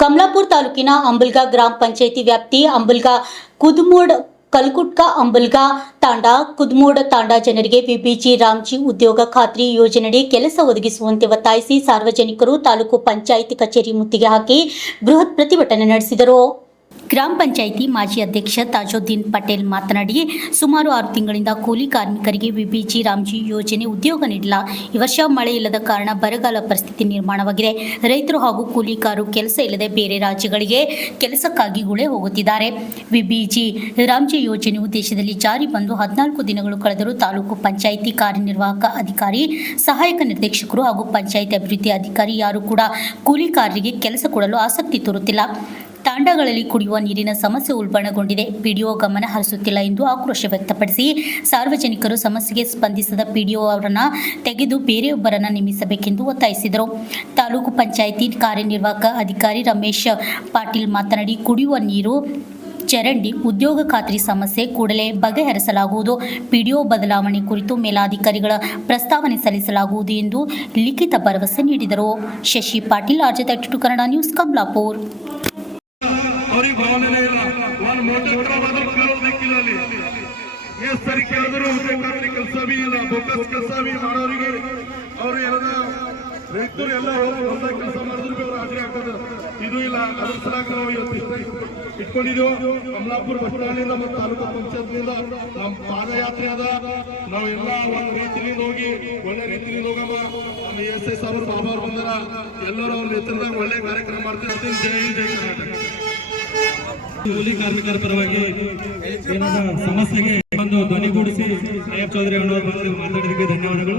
ಕಮಲಾಪುರ ತಾಲೂಕಿನ ಅಂಬಲ್ಗಾ ಗ್ರಾಮ ಪಂಚಾಯಿತಿ ವ್ಯಾಪ್ತಿ ಅಂಬಲ್ಗಾ ಕುದಮೋಡ್ ಕಲ್ಕುಟ್ಕ ಅಂಬಲ್ಗಾ ತಾಂಡಾ ಕುದಮೋಡ್ ತಾಂಡಾ ಜನರಿಗೆ ವಿಬಿಜಿ ರಾಮ್ಜಿ ಉದ್ಯೋಗ ಖಾತ್ರಿ ಯೋಜನೆಯಡಿ ಕೆಲಸ ಒದಗಿಸುವಂತೆ ಒತ್ತಾಯಿಸಿ ಸಾರ್ವಜನಿಕರು ತಾಲೂಕು ಪಂಚಾಯಿತಿ ಕಚೇರಿ ಮುತ್ತಿಗೆ ಹಾಕಿ ಬೃಹತ್ ಪ್ರತಿಭಟನೆ ನಡೆಸಿದರು. ಗ್ರಾಮ ಪಂಚಾಯಿತಿ ಮಾಜಿ ಅಧ್ಯಕ್ಷ ತಾಜುದ್ದೀನ್ ಪಟೇಲ್ ಮಾತನಾಡಿ, ಸುಮಾರು 6 ತಿಂಗಳಿಂದ ಕೂಲಿ ಕಾರ್ಮಿಕರಿಗೆ ವಿಬಿಜಿ ರಾಮ್ಜಿ ಯೋಜನೆ ಉದ್ಯೋಗ ನೀಡಿಲ್ಲ. ಈ ವರ್ಷ ಮಳೆ ಇಲ್ಲದ ಕಾರಣ ಬರಗಾಲ ಪರಿಸ್ಥಿತಿ ನಿರ್ಮಾಣವಾಗಿದೆ. ರೈತರು ಹಾಗೂ ಕೂಲಿಕಾರರು ಕೆಲಸ ಇಲ್ಲದೆ ಬೇರೆ ರಾಜ್ಯಗಳಿಗೆ ಕೆಲಸಕ್ಕಾಗಿ ಗುಳೆ ಹೋಗುತ್ತಿದ್ದಾರೆ. ವಿಬಿಜಿ ರಾಮ್ಜಿ ಯೋಜನೆಯು ದೇಶದಲ್ಲಿ ಜಾರಿ ಬಂದು 14 ದಿನಗಳು ಕಳೆದರೂ ತಾಲೂಕು ಪಂಚಾಯಿತಿ ಕಾರ್ಯನಿರ್ವಾಹಕ ಅಧಿಕಾರಿ, ಸಹಾಯಕ ನಿರ್ದೇಶಕರು ಹಾಗೂ ಪಂಚಾಯಿತಿ ಅಭಿವೃದ್ಧಿ ಅಧಿಕಾರಿ ಯಾರು ಕೂಡ ಕೂಲಿಕಾರರಿಗೆ ಕೆಲಸ ಕೊಡಲು ಆಸಕ್ತಿ ತೋರುತ್ತಿಲ್ಲ. ತಾಂಡಾಗಳಲ್ಲಿ ಕುಡಿಯುವ ನೀರಿನ ಸಮಸ್ಯೆ ಉಲ್ಬಣಗೊಂಡಿದೆ. ಪಿಡಿಒ ಗಮನ ಹರಿಸುತ್ತಿಲ್ಲ ಎಂದು ಆಕ್ರೋಶ ವ್ಯಕ್ತಪಡಿಸಿ, ಸಾರ್ವಜನಿಕರು ಸಮಸ್ಯೆಗೆ ಸ್ಪಂದಿಸದ ಪಿಡಿಒ ಅವರನ್ನು ತೆಗೆದು ಬೇರೆಯೊಬ್ಬರನ್ನು ನೇಮಿಸಬೇಕೆಂದು ಒತ್ತಾಯಿಸಿದರು. ತಾಲೂಕು ಪಂಚಾಯಿತಿ ಕಾರ್ಯನಿರ್ವಾಹಕ ಅಧಿಕಾರಿ ರಮೇಶ್ ಪಾಟೀಲ್ ಮಾತನಾಡಿ, ಕುಡಿಯುವ ನೀರು, ಚರಂಡಿ, ಉದ್ಯೋಗ ಖಾತ್ರಿ ಸಮಸ್ಯೆ ಕೂಡಲೇ ಬಗೆಹರಿಸಲಾಗುವುದು. ಪಿಡಿಒ ಬದಲಾವಣೆ ಕುರಿತು ಮೇಲಾಧಿಕಾರಿಗಳ ಪ್ರಸ್ತಾವನೆ ಸಲ್ಲಿಸಲಾಗುವುದು ಎಂದು ಲಿಖಿತ ಭರವಸೆ ನೀಡಿದರು. Shashi Patil, RJ32 Kannada news, Kamalapur. ಅವ್ರಿಗೆ ಭಾವನೆ ಇಲ್ಲ. ಒಂದು ಮೋಟರ್ ಕೇಳೋದಿಕ್ಕಿಲ್ಲ. ಅಲ್ಲಿ ಎಷ್ಟು ಸರಿ ಕೇಳಿದ್ರು ಕೆಲಸ ಬಿ ಇಲ್ಲ, ಬೋಕಸ್ ಕೆಲಸ ಬಿ ಮಾಡೋರಿಗೆ ಅವ್ರು ಎಲ್ಲ ರೈತರು ಎಲ್ಲ ಹೊಸ ಕೆಲಸ ಮಾಡಿದ್ರು ಅವ್ರು ಹಾಜರಿ ಆಗ್ತದೆ. ಇದು ಇಲ್ಲ. ಅದ್ರ ಸಲಾಗಿ ನಾವು ಇಟ್ಕೊಂಡಿದ್ದೇವೆ. ಕಮಲಾಪುರ ಬಸ್ ಸ್ಟ್ಯಾಂಡಿಂದ ಮತ್ತು ತಾಲೂಕು ಪಂಚಾಯತ್ನಿಂದ ನಮ್ಮ ಪಾದಯಾತ್ರೆ ಅದ. ನಾವೆಲ್ಲ ಒಂದು ರೀತಿಯಿಂದ ಹೋಗಿ ಒಳ್ಳೆ ರೀತಿಯಿಂದ ಹೋಗಮ್ಮ. ನಮ್ಮ SS ಅವರು ಬಾಬಾ ಅವ್ರು ಬಂದಾರ. ಎಲ್ಲರೂ ಅವ್ರ ನೇತೃತ್ವದಾಗ ಒಳ್ಳೆ ಕಾರ್ಯಕ್ರಮ ಮಾಡ್ತಿರ್ತೀನಿ. ಜೈ ಹಿಂದ್, ಜೈ ಕರ್ನಾಟಕ. ಕೂಲಿ ಕಾರ್ಮಿಕರ ಪರವಾಗಿ ಏನಾದ ಸಮಸ್ಯೆಗೆ ಒಂದು ಧ್ವನಿಗೂಡಿಸಿ ಅಯ್ಯಪ್ಪ ಚೌಧರಿ ಅಣ್ಣವರು ಬಂದು ಮಾತಾಡೋದಕ್ಕೆ ಧನ್ಯವಾದಗಳು.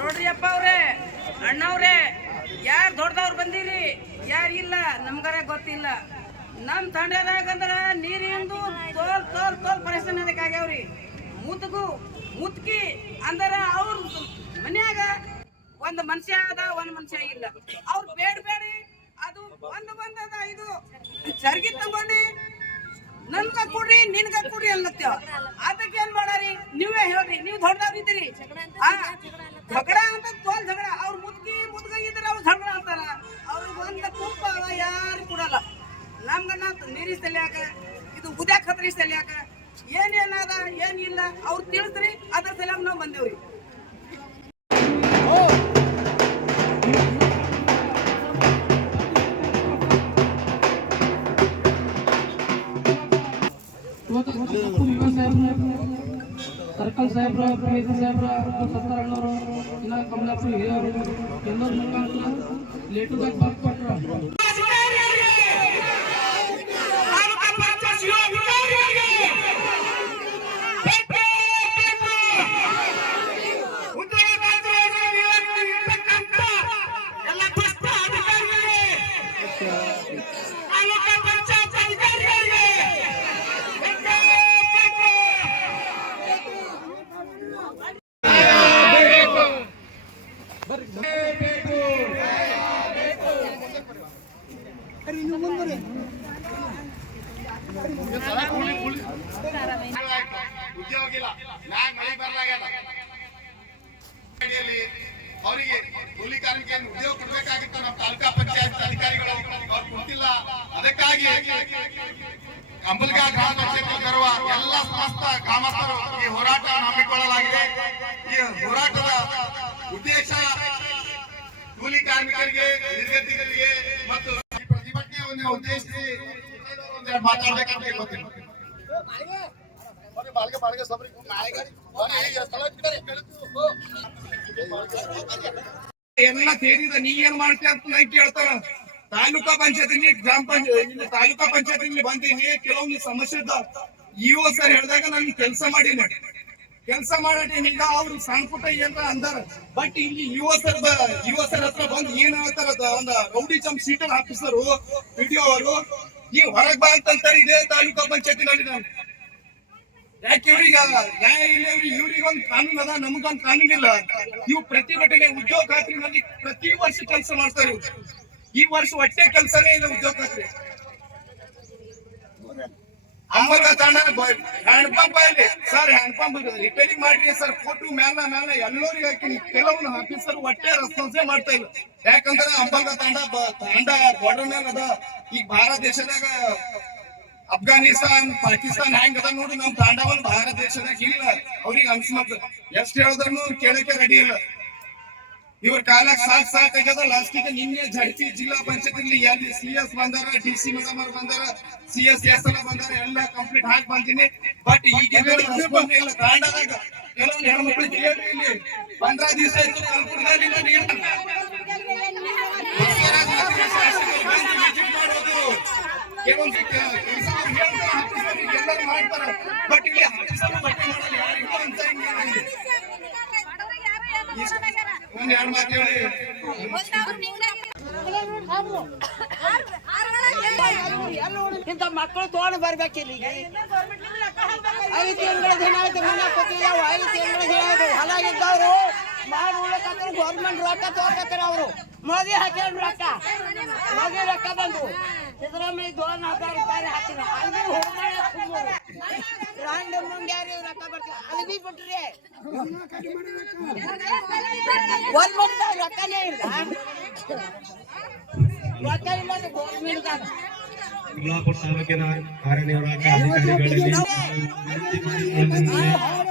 ನೋಡ್ರಿ ಅಪ್ಪ ಅವ್ರೆ, ಅಣ್ಣವ್ರೆ, ಯಾರು ದೊಡ್ಡದವ್ರು ಬಂದಿರಿ, ಯಾರು ಇಲ್ಲ ನಮ್ಗಾರ ಗೊತ್ತಿಲ್ಲ. ನಮ್ಮ ತಂಡದಾಗಂದ್ರ ನೀರಿಂದು ತೋಲ್ ಪರಿಸ್ಥಿತಿ ಅದಕ್ಕಾಗ್ಯಾವ್ರಿ. ಮುತ್ಕಿ ಅಂದ್ರ ಅವ್ರ ಮನ್ಯಾಗ ಒಂದು ಮನುಷ್ಯ ಅದ, ಒಂದು ಮನುಷ್ಯ ಇಲ್ಲ. ಅವ್ರು ಬೇಡಿ ಅದು ಬಂದದ. ಇದು ಚರ್ಗಿ ತಗೊಂಡಿ ನನ್ಗ ಕೊಡ್ರಿ, ನಿನ್ಗ ಕೊಡ್ರಿ ಅನ್ಲತ್ತೇವ. ಅದಕ್ಕೆ ಏನ್ ಮಾಡಾರಿ ನೀವೇ ಹೇಳ್ರಿ. ನೀವು ದೊಡ್ಡದವ್ರು ಇದ್ದೀರಿ. ಝಗಡ ಅಂತ ತೋಲ್ ಝಗಡ. ಅವ್ರು ಮುದ್ಗ ಇದ್ರ ಅವ್ರು ಝಗಡ ಅಂತಾರ. ಅವ್ರಿಗೆ ಒಂದು ತುಪ್ಪ ಯಾರು ಕೊಡಲ್ಲ. ನಮ್ಗನ್ನ ನೀರಿ ಸಲ್ಯಾಕ, ಇದು ಉದ್ಯಾಗ ಖತ್ರಿ ಸಲ್ಯಾಕ ಏನೇನದ ಏನಿಲ್ಲ ಅವ್ರು ತಿಳಿಸ್ರಿ. ಅದ್ರ ಸಲ್ಯಾಗ ನಾವು ಬಂದೇವ್ರಿ. ಸರ್ಕಲ್ ಸಾಹೇಬ್ರ, ಸಾಹೇಬ್ರ, ಸತ್ತರಣ್ಣವರು, ಇಲ್ಲ ಕಮಲಾಪುರ ಹಿರಿಯವರು ಎಲ್ಲರ ಮುಖಾಂತರ ಲೇಟುದಾಗ ಬರ್ಕ್ ಕೊಟ್ರ. ಉದ್ಯೋಗ ಇಲ್ಲ, ಮ್ಯಾಗ ಮಳೆ ಬರ್ಲಾಗ್ಯದ. ಅವರಿಗೆ ಕೂಲಿ ಕಾರ್ಮಿಕರಿಗೆ ಉದ್ಯೋಗ ಕೊಡ್ಬೇಕಾಗಿತ್ತು. ನಮ್ಮ ತಾಲೂಕಾ ಪಂಚಾಯತ್ ಅಧಿಕಾರಿಗಳು ಅವ್ರು ಕೊಡ್ತಿಲ್ಲ. ಅದಕ್ಕಾಗಿ ಅಂಬಲ್ಗಾ ಗ್ರಾಮ ಪಂಚಾಯತ್ ಬರುವ ಎಲ್ಲ ಸಮಸ್ತ ಗ್ರಾಮಸ್ಥರು ಈ ಹೋರಾಟ ಹಮ್ಮಿಕೊಳ್ಳಲಾಗಿದೆ. ಈ ಹೋರಾಟದ ಉದ್ದೇಶ ಕೂಲಿ ಕಾರ್ಮಿಕರಿಗೆ, ನಿರ್ಗತಿಕರಿಗೆ ಮತ್ತು ಈ ಪ್ರತಿಭಟನೆಯನ್ನು ಉದ್ದೇಶಿಸಿ ಮಾತಾಡಬೇಕಂತ ಗೊತ್ತಿಲ್ಲ. ಎಲ್ಲ ಸೇರಿದ ನೀ ಏನ್ ಮಾಡ್ತೀಯ ಅಂತ ನೈ ಕೇಳ್ತಾರ. ತಾಲೂಕಾ ಪಂಚಾಯತಿ ಗ್ರಾಮ ಪಂಚಾಯತ್ ತಾಲೂಕಾ ಪಂಚಾಯತಿ ಬಂದೀನಿ. ಕೆಲವೊಂದು ಸಮಸ್ಯೆ ಇದ್ದ. ಇಒ ಸರ್ ಹೇಳಿದಾಗ ನಾನು ಕೆಲಸ ಮಾಡೀನಿ. ಈಗ ಅವ್ರು ಸಣ್ಣ ಪುಟ್ಟ ಏನ ಅಂದಾರ. ಬಟ್ ಇಲ್ಲಿ ಇಒ ಸರ್ ಹತ್ರ ಬಂದು ಏನ್ ಹೇಳ್ತಾರ, ಒಂದು ರೌಡಿ ಚಮ್ ಸೀಟರ್ ಆಫೀಸರು ಪಿಡಿಒ ಅವರು ನೀವು ಹೊರಗ್ ಬಾ ಅಂತಾರೆ. ಇದೇ ತಾಲೂಕಾ ಪಂಚಾಯತಿನಲ್ಲಿ ನಾನು ಯಾಕೆ ಇವ್ರಿಗೆ ನ್ಯಾಯ ಇಲ್ಲ? ಇವ್ರಿಗೆ ಒಂದು ಕಾನೂನು ಅದ, ನಮಗೊಂದು ಕಾನೂನು ಇಲ್ಲ. ಇವು ಪ್ರತಿಭಟನೆ ಉದ್ಯೋಗ ಖಾತ್ರಿನಲ್ಲಿ ಪ್ರತಿ ವರ್ಷ ಕೆಲಸ ಮಾಡ್ತಾರೆ. ಈ ವರ್ಷ ಒಟ್ಟೆ ಕೆಲಸನೇ ಇಲ್ಲ ಉದ್ಯೋಗ ಖಾತ್ರಿ. ಅಂಬಲ್ಗ ತಾಂಡ ಹ್ಯಾಂಡ್ ಪಂಪ್ ಅಲ್ಲಿ ಸರ್ ಹ್ಯಾಂಡ್ ಪಂಪ್ ರಿಪೇರಿಂಗ್ ಮಾಡ್ರಿ ಸರ್ ಫೋಟೋ ಮ್ಯಾಲ ಎಲ್ಲರಿಗೆ ಹಾಕಿನಿ ಕೆಲವೊಂದು ಆಫೀಸರ್ ಒಟ್ಟೆ ರೆಸ್ಪಾನ್ಸೇ ಮಾಡ್ತಾ ಇಲ್ಲ ಯಾಕಂದ್ರೆ ಅಂಬಲ್ಗ ತಾಂಡ ಬಾರ್ಡರ್ ಮೇಲೆ ಅದ ಈಗ ಭಾರತ ದೇಶದಾಗ ಅಫ್ಘಾನಿಸ್ತಾನ್ ಪಾಕಿಸ್ತಾನ್ ಹೆಂಗ್ ಅದ ನೋಡಿ ನಮ್ ತಾಂಡವನ್ ಭಾರತ ದೇಶದಾಗ ಇಲ್ಲ ಅವ್ರಿಗೆ ಅನ್ಸ್ಮತ್ ಎಷ್ಟ್ ಹೇಳಿದ್ರು ಕೇಳಕ್ಕೆ ರೆಡಿ ಇಲ್ಲ ಇವ್ರ ಕಾಲಕ್ಕೆ ಸಾಕಾಗ್ಯದ ಲಾಸ್ಟಿಗೆ ನಿನ್ನೆ ಜಡ್ಪಿ ಜಿಲ್ಲಾ ಪಂಚಾಯತ್ ಎಲ್ಲಿ CS ಬಂದಾರ DC ಮೇಡಮ್ ಅವ್ರು ಬಂದಾರ CS ಎಲ್ಲ ಬಂದಾರ ಎಲ್ಲ ಕಂಪ್ಲೀಟ್ ಹಾಕಿ ಬಂದಿನಿ ಬಟ್ ಈಗ ಇಲ್ಲ ತಾಂಡದಾಗ ಕೆಲವೊಂದು ಹೆಣ್ಮಕ್ಳು ತಿಳಿಯಬೇಕು ಇಲ್ಲಿ 15 ದಿವಸ ಆಯ್ತು ಕಲ್ಪುರದಲ್ಲಿ ನೀರು ಕೆಲವೊಂದು ಎಲ್ಲರೂ ಮಾಡ್ತಾರ ಬಟ್ ಇಲ್ಲಿ ಯಾರಿಗೂ ಅಂತ ಒಂದ್ ಎರಡು ಮಾತು ಹೇಳಿ ಇಂಥ ಮಕ್ಕಳು ತಗೊಂಡು ಬರ್ಬೇಕು ಇಲ್ಲಿಗೆ 5 ತಿಂಗಳ ದಿನ ಆಯ್ತು ಮನೆ ಕೊಟ್ಟಿದ್ದಾವ 5 ತಿಂಗಳ ದಿನ ಆಯ್ತು ಹೊಲಾಗಿದ್ದವ್ರು ಮಾಡಿ ಉಳಕತ್ರ ಗೌರ್ಮೆಂಟ್ ರೊಕ್ಕ ತಗೋಕತ್ತಾರ ಅವರು ಮೋದಿ ಹಾಕ್ಯಾರ ರೊಕ್ಕ ಮೋದಿ ರೊಕ್ಕ ಬಂದು ಸಿದ್ದರಾಮಯ್ಯ 2000 ರೂಪಾಯಿ ಹಾಕಿನ ಅಲ್ಲಿ ರಾಂಡ್ ಮುಂಗ್ಯಾರಿ ರೊಕ್ಕ ಬರ್ತೀವಿ ಅಲ್ಲಿ ಬಿ ಬಿಟ್ರಿ ಗೌರ್ಮೆಂಟ್ ರೊಕ್ಕನೇ ಇಲ್ಲ ರೊಕ್ಕ ಇಲ್ಲ ಗೌರ್ಮೆಂಟ್ ಯಲ್ಲಾಪುರ ತಾಲೂಕಿನ ಕಾರ್ಯನಿರ್ವಾಹಕ ಅಧಿಕಾರಿಗಳಲ್ಲಿ ವಿನಂತಿ ಮಾಡಿಕೊಳ್ಳುತ್ತೇನೆ.